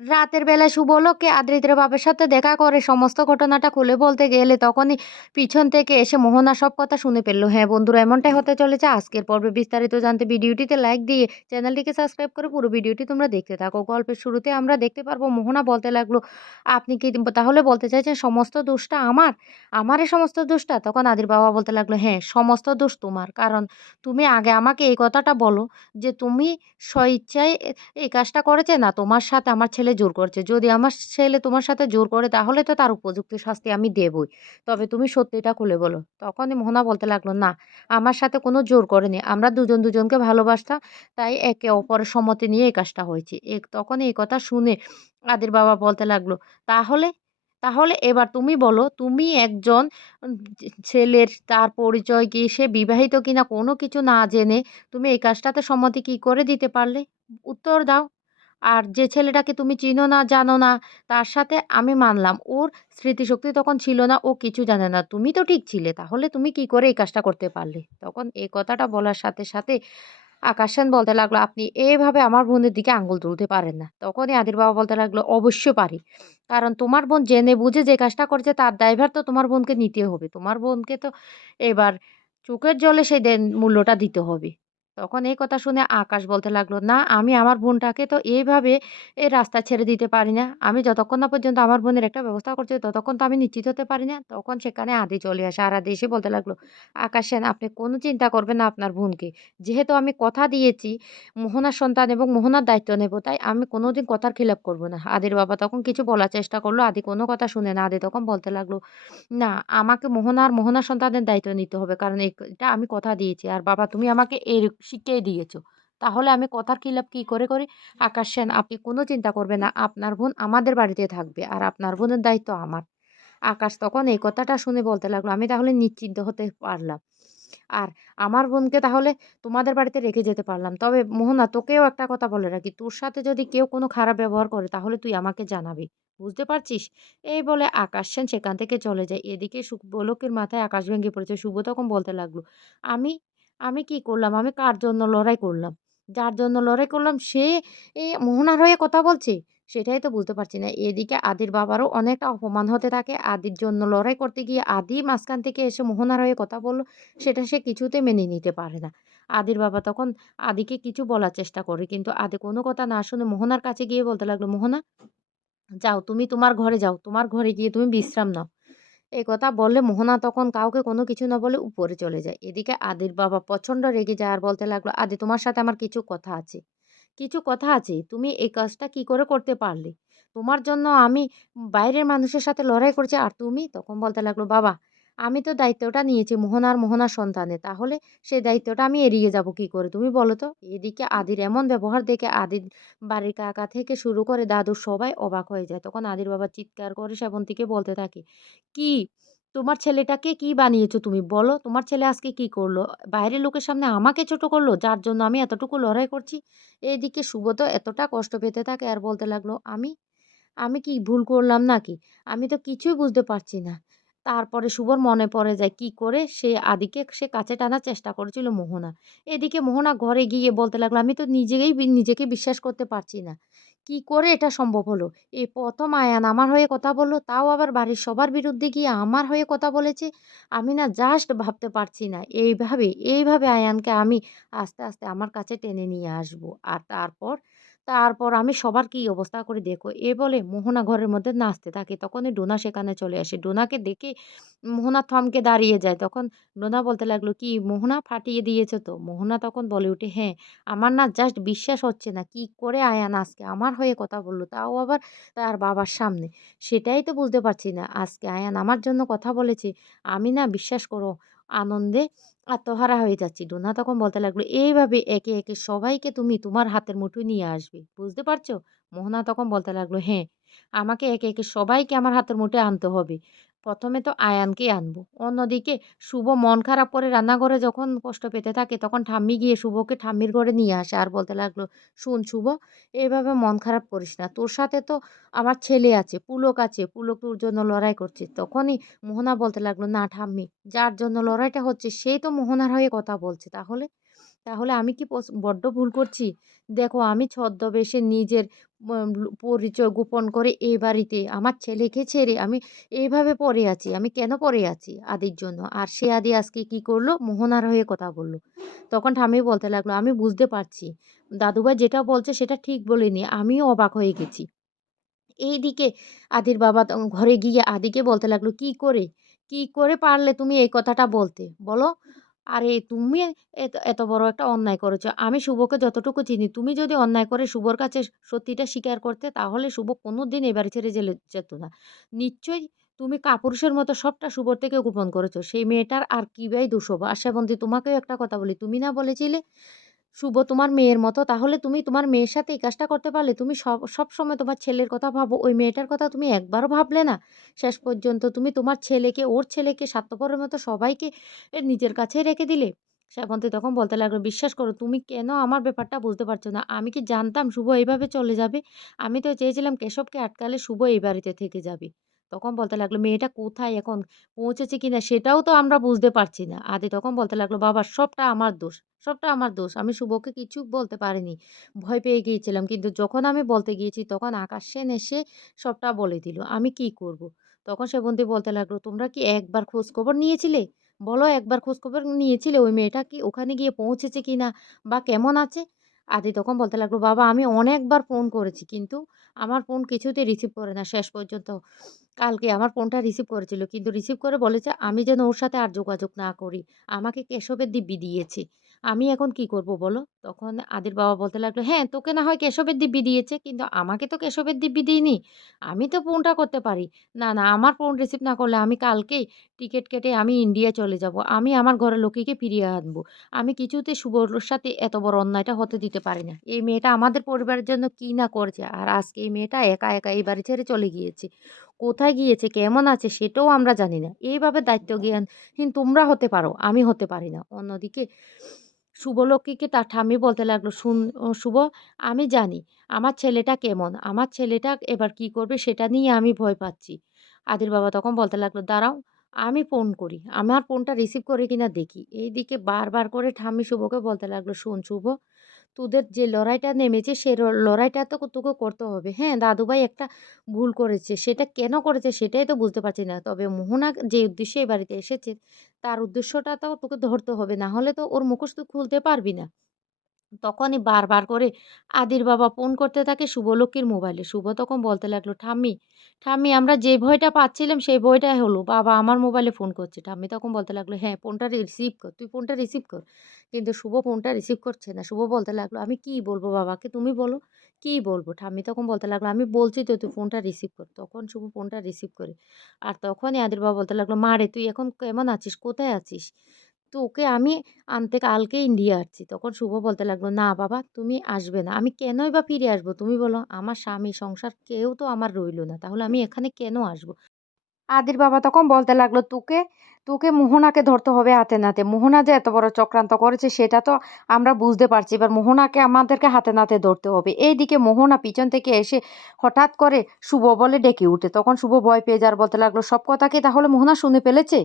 রাতের বেলায় শুভলোককে আদ্রিতের বাবার সাথে দেখা করে সমস্ত ঘটনাটা খুলে বলতে গেলে তখনই পিছন থেকে এসে মোহনা সব কথা শুনে ফেলল। হ্যাঁ বন্ধুরা, এমনটাই হতে চলেছে। আজকের পর্বে বিস্তারিত জানতে ভিডিওটিতে লাইক দিয়ে চ্যানেলটিকে সাবস্ক্রাইব করে পুরো ভিডিওটি তোমরা দেখতে থাকো। গল্পের শুরুতে আমরা দেখতে পারব মোহনা বলতে লাগল, আপনি কি তাহলে বলতে চাইছেন সমস্ত দোষটা আমার? আমারই সমস্ত দোষটা? তখন আদির বাবা বলতে লাগল হ্যাঁ সমস্ত দোষ তোমার। কারণ তুমি আগে আমাকে এই কথাটা বলো যে তুমি স্বইচ্ছায় এই কাজটা করেছে না? তোমার সাথে আমার ছেলে জোর করছে। যদি আমার ছেলে তোমার সাথে জোর করে, তাহলে তো তার উপযুক্ত শাস্তি আমি দেবই। তবে তুমি সত্যিটা খুলে বলো। তখনই মোহনা বলতে লাগল, না, আমার সাথে কোনো জোর করেনি। আমরা দুজন দুজনকে ভালোবাসতাম, তাই একে অপরের সম্মতি নিয়ে এই কাজটা হয়েছে। এ তখন এই কথা শুনে আদির বাবা বলতে লাগল, তাহলে তাহলে এবার তুমি বলো, তুমি একজন ছেলের তার পরিচয় কি সে বিবাহিত কিনা কোনো কিছু না জেনে তুমি এই কাজটাতে সম্মতি কি করে দিতে পারলে? উত্তর দাও। আর যে ছেলেটাকে তুমি চিনো না, জানো না, তার সাথে আমি মানলাম। ওর স্মৃতিশক্তি তখন ছিল না, ও কিছু জানে না। তুমি তো ঠিক ছিলে, তাহলে তুমি কি করে এই কাজটা করতে পারলে? তখন এই কথাটা বলার সাথে সাথে আকাশ সেন বলতে লাগল, আপনি এইভাবে আমার বোনের দিকে আঙ্গুল তুলতে পারেন না। তখনই আদির বাবা বলতে লাগল অবশ্যই পারি। কারণ তোমার বোন জেনে বুঝে যে কাজটা করছে, তার ড্রাইভার তো তোমার বোনকে নিতে হবে। তোমার বোনকে তো এবার চোখের জলে সেই মূল্যটা দিতে হবে। তখন এই কথা শুনে আকাশ বলতে লাগল, না, আমি আমার বোনটাকে তো এইভাবে এই রাস্তা ছেড়ে দিতে পারি না। আমি যতক্ষণ না পর্যন্ত আমার বোনের একটা ব্যবস্থা করছি, ততক্ষণ তো আমি নিশ্চিত হতে পারি না। তখন সেখানে আদি চলে আসে। আর আদি এসে বলতে লাগল, আকাশ সেন, আপনি কোনো চিন্তা করবেন না আপনার বোনকে। যেহেতু আমি কথা দিয়েছি, মোহনার সন্তান এবং মোহনার দায়িত্ব নেব, তাই আমি কোনোদিন কথার খিলাপ করব না। আদির বাবা তখন কিছু বলার চেষ্টা করল, আদি কোনো কথা শুনে না। আদি তখন বলতে লাগল, না, আমাকে মোহনার মোহনার সন্তানের দায়িত্ব নিতে হবে, কারণ এটা আমি কথা দিয়েছি। আর বাবা, তুমি আমাকে এর শিখিয়ে দিয়েছ। তাহলে আমি কথার খিলাপ কী করে করি? আকাশ সেন, আপনি কোনো চিন্তা করবেন না, আপনার বোন আমাদের বাড়িতে থাকবে আর আপনার বোনের দায়িত্ব আমার। আকাশ তখন এই কথাটা শুনে বলতে লাগল, আমি তাহলে নিশ্চিন্ত হতে পারলাম। আর আমার বোনকে তাহলে তোমাদের বাড়িতে রেখে যেতে পারলাম। তবে মোহনা, তোকেও একটা কথা বলে রাখি, তোর সাথে যদি কেউ কোনো খারাপ ব্যবহার করে, তাহলে তুই আমাকে জানাবি। বুঝতে পারছিস? এই বলে আকাশ সেন সেখান থেকে চলে যায়। এদিকে শুভলোকের মাথায় আকাশ ভেঙে পড়েছে। শুভ তখন বলতে লাগল, আমি আমি কি করলাম? আমি কার জন্য লড়াই করলাম? যার জন্য লড়াই করলাম সে এই মোহনার হয়ে কথা বলছে? সেটাই তো বুঝতে পারছি না। এদিকে আদির বাবারও অনেকটা অপমান হতে থাকে। আদির জন্য লড়াই করতে গিয়ে আদি মাঝখান থেকে এসে মোহনার হয়ে কথা বলল। সেটা সে কিছুতে মেনে নিতে পারে না। আদির বাবা তখন আদিকে কিছু বলার চেষ্টা করে। কিন্তু আদি কোনো কথা না শুনে মোহনার কাছে গিয়ে বলতে লাগল, মোহনা, যাও, তুমি তোমার ঘরে যাও। তোমার ঘরে গিয়ে তুমি বিশ্রাম নাও। এই কথা বললে মোহনা তখন কাউকে কোনো কিছু না বলে উপরে চলে যায়। এদিকে আদির বাবা প্রচণ্ড রেগে যায় আর বলতে লাগল, আদি, তোমার সাথে আমার কিছু কথা আছে। কিছু কথা আছে? তুমি এই কাজটা কি করে করতে পারলে? তোমার জন্য আমি বাইরের মানুষের সাথে লড়াই করছি আর তুমি? তখন বলতে লাগল, বাবা আমি তো দায়িত্বটা নিয়েছি মোহনার মোহনার সন্তানে তাহলে সেই দায়িত্বটা আমি এড়িয়ে যাব কি করে? তুমি বলো তো। এদিকে আদির এমন ব্যবহার দেখে আদির বাড়ির কাকা থেকে শুরু করে দাদু সবাই অবাক হয়ে যায়। তখন আদির বাবা চিৎকার করে সেবন্তীকে বলতে থাকে, কি? তোমার ছেলেটাকে কি বানিয়েছো তুমি? বলো, তোমার ছেলে আজকে কি করল? বাইরের লোকের সামনে আমাকে ছোট করল? যার জন্য আমি এতটুকু লড়াই করছি? এইদিকে সুব্রত এতটা কষ্ট পেতে থাকে আর বলতে লাগল, আমি আমি কি ভুল করলাম নাকি? আমি তো কিছুই বুঝতে পারছি না। তারপরে শুভর মনে পড়ে যায়, কি করে? সে আদিকে সে কাছে টানার চেষ্টা করেছিল মোহনা। এদিকে মোহনা ঘরে গিয়ে বলতে লাগল, আমি তো নিজেকেই নিজেকে বিশ্বাস করতে পারছি না। কি করে এটা সম্ভব হলো? এই প্রথম আয়ান আমার হয়ে কথা বলল, তাও আবার বাড়ির সবার বিরুদ্ধে গিয়ে আমার হয়ে কথা বলেছে। আমি না জাস্ট ভাবতে পারছি না। এইভাবে এইভাবে আয়ানকে আমি আস্তে আস্তে আমার কাছে টেনে নিয়ে আসব। আর তারপর তারপর আমি সবার কি অবস্থা করে? দেখো, এ বলে মোহনা ঘরের মধ্যে নাচতে থাকে। তখনই ডোনা সেখানে চলে আসে। ডোনাকে দেখে মোহনা থমকে দাঁড়িয়ে যায়। তখন ডোনা বলতে লাগল, কি মোহনা ফাটিয়ে দিয়েছে তো? মোহনা তখন বলে উঠে হ্যাঁ আমার না জাস্ট বিশ্বাস হচ্ছে না। কি করে আয়ান আজকে আমার হয়ে কথা বলল? তাও আবার তার বাবার সামনে। সেটাই তো বুঝতে পারছি না। আজকে আয়ান আমার জন্য কথা বলেছে। আমি না বিশ্বাস করো আনন্দে আত্মহারা হয়ে যাচ্ছি। ডোনা তখন বলতে লাগল, এইভাবে একে একে সবাইকে তুমি তোমার হাতের মুঠোয় নিয়ে আসবে, বুঝতে পারছ? মোহনা তখন বলতে লাগল হ্যাঁ আমাকে একে একে সবাইকে আমার হাতের মুঠে আনতে হবে। প্রথমে তো আয়ানকেই আনব। অন্যদিকে শুভ মন খারাপ করে রান্নাঘরে যখন কষ্ট পেতে থাকে, তখন ঠাম্মি গিয়ে শুভকে ঠাম্মির ঘরে নিয়ে আসে আর বলতে লাগল, শুন শুভ এইভাবে মন খারাপ করিস না। তোর সাথে তো আমার ছেলে আছে, পুলক আছে, পুলক তোর জন্য লড়াই করছে। তখনই মোহনা বলতে লাগল, না ঠাম্মি, যার জন্য লড়াইটা হচ্ছে সেই তো মোহনার হয়ে কথা বলছে। তাহলে তাহলে আমি কি বড্ড ভুল করছি? দেখো, আমি ছদ্মবেশে নিজের পরিচয় গোপন করে এই বাড়িতে আমার ছেলেকে ছেড়ে আমি এইভাবে পড়ে আছি, আমি কেন পড়ে আছি আদির জন্য? আর সে আদি আজকে কি করল? মোহনার হয়ে কথা বলল। তখন ঠামি বলতে লাগল, আমি বুঝতে পারছি। দাদুভাই যেটা বলছে সেটা ঠিক বলেনি, আমিও অবাক হয়ে গেছি। এইদিকে আদির বাবা ঘরে গিয়ে আদিকে বলতে লাগল, কি করে? কি করে পারলে তুমি এই কথাটা বলতে? বলো আরে তুমি এত বড় একটা অন্যায় করেছ। আমি শুভকে যতটুকু চিনি, তুমি যদি অন্যায় করে শুভর কাছে সত্যিটা স্বীকার করতে, তাহলে শুভ কোনো দিন এবারে ছেড়ে জেলে যেত না। নিশ্চয়ই তুমি কাপুরুষের মতো সবটা শুভর থেকে গোপন করেছ। সেই মেয়েটার আর কী ব্যয় দোষ হব আর সেবন্তী তোমাকেও একটা কথা বলি। তুমি না বলেছিলে শুভ তোমার মেয়ের মতো, তাহলে তুমি তোমার মেয়ের সাথে এই কাজটা করতে পারলে। তুমি সব সব সময় তোমার ছেলের কথা ভাবো, ওই মেয়েটার কথা তুমি একবারও ভাবলে না। শেষ পর্যন্ত তুমি তোমার ছেলেকে, ওর ছেলেকে, স্বার্থপরের মতো সবাইকে নিজের কাছেই রেখে দিলে। শ্রাবন্তী তখন বলতে লাগল, বিশ্বাস করো, তুমি কেন আমার ব্যাপারটা বুঝতে পারছ না? আমি কি জানতাম শুভ এইভাবে চলে যাবে? আমি তো চেয়েছিলাম কেশবকে আটকালে শুভ এই বাড়িতে থেকে যাবে। তখন বলতে লাগল, মেয়েটা কোথায় এখন? পৌঁছেছে কিনা সেটাও তো আমরা বুঝতে পারছি না। আদি তখন বলতে লাগল, বাবা, সবটা আমার দোষ, সবটা আমার দোষ। আমি শুভকে কিছু বলতে পারিনি। ভয় পেয়ে গিয়েছিলাম। কিন্তু যখন আমি বলতে গিয়েছি, তখন আকাশ সেন এসে সবটা বলে দিল, আমি কি করব। তখন সেবন্তী বলতে লাগল, তোমরা কি একবার খোঁজ খবর নিয়েছিলে? বলো একবার খোঁজ খবর নিয়েছিলে? ওই মেয়েটা কি ওখানে গিয়ে পৌঁছেছে কি না বা কেমন আছে? আদি তখন বলতে লাগল, বাবা, আমি অনেকবার ফোন করেছি, কিন্তু আমার ফোন কিছুতেই রিসিভ করে না, শেষ পর্যন্ত কালকে আমার ফোনটা রিসিভ করেছিল। কিন্তু রিসিভ করে বলেছে, আমি যেন ওর সাথে আর যোগাযোগ না করি। আমাকে কেশবের দিব্যি দিয়েছে। আমি এখন কি করব বলো? তখন আদির বাবা বলতে লাগল হ্যাঁ তোকে না হয় কেশবের দিব্যি দিয়েছে কিন্তু আমাকে তো কেশবের দিব্যি দিইনি। আমি তো ফোনটা করতে পারি। না না আমার ফোন রিসিভ না করলে আমি কালকেই টিকিট কেটে আমি ইন্ডিয়া চলে যাব। আমি আমার ঘরের লোকেকে ফিরিয়ে আনব। আমি কিছুতে শুভর সাথে এত বড় অন্যায়টা হতে দিতে পারি না। এই মেয়েটা আমাদের পরিবারের জন্য কি না করছে? আর আজকে এই মেয়েটা একা একা এই বাড়ি ছেড়ে চলে গিয়েছে। কোথায় গিয়েছে কেমন আছে সেটাও আমরা জানি না। এইভাবে দায়িত্ব জ্ঞানহীন তোমরা হতে পারো আমি হতে পারি না। অন্যদিকে শুভলক্ষ্মীকে তার ঠাম্মি বলতে লাগল, শুন শুভ, আমি জানি আমার ছেলেটা কেমন, আমার ছেলেটা এবার কি করবে সেটা নিয়ে আমি ভয় পাচ্ছি। আদির বাবা তখন বলতে লাগল, দাঁড়াও, আমি ফোন করি, আমার ফোনটা রিসিভ করে কিনা দেখি। এইদিকে বারবার করে ঠাম্মি শুভকে বলতে লাগল, শুন শুভ তোদের যে লড়াইটা নেমেছে, সে র- লড়াইটা তো তোকে করতে হবে। হ্যাঁ দাদুভাই একটা ভুল করেছে, সেটা কেন করেছে সেটাই তো বুঝতে পারছি না। তবে মোহনা যে উদ্দেশ্যে এই বাড়িতে এসেছে, তার উদ্দেশ্যটা তো তোকে ধরতে হবে, না হলে তো ওর মুখোশ তুই খুলতে পারবি না। তখনই বারবার করে আদির বাবা ফোন করতে থাকে শুভলক্ষ্মীর মোবাইলে শুভ তখন বলতে লাগল, ঠাম্মি ঠাম্মি, আমরা যে ভয়টা পাচ্ছিলাম সেই ভয়টাই হলো, বাবা আমার মোবাইলে ফোন করছে। ঠাম্মি তখন বলতে লাগল হ্যাঁ ফোনটা রিসিভ কর, তুই ফোনটা রিসিভ কর। কিন্তু শুভ ফোনটা রিসিভ করছে না। শুভ বলতে লাগল, আমি কি বলব বাবাকে? তুমি বলো, কি বলব? ঠাম্মি তখন বলতে লাগল, আমি বলছি তো তুই ফোনটা রিসিভ কর। তখন শুভ ফোনটা রিসিভ করে। আর তখনই আদির বাবা বলতে লাগল, মা রে, তুই এখন কেমন আছিস? কোথায় আছিস? তো ওকে আমি আনতে কালকে ইন্ডিয়া আসছি। তখন শুভ বলতে লাগল, না বাবা, তুমি আসবে না। আমি কেনই বা ফিরে আসব? তুমি বলো, আমার স্বামী, সংসার কেউ তো আমার রইল না। তাহলে আমি এখানে কেন আসব? আদির বাবা তখন বলতে লাগল, তোকে তোকে মোহনাকে ধরতে হবে হাতে নাতে। মোহনা যে এত বড় চক্রান্ত করেছে, সেটা তো আমরা বুঝতে পারছি। এবার মোহনাকে আমাদেরকে হাতে নাতে ধরতে হবে। এইদিকে মোহনা পিছন থেকে এসে হঠাৎ করে শুভ বলে ডেকে উঠে। তখন শুভ ভয় পেয়ে যার বলতে লাগল, সব কথা কি তাহলে মোহনা শুনে ফেলেছে?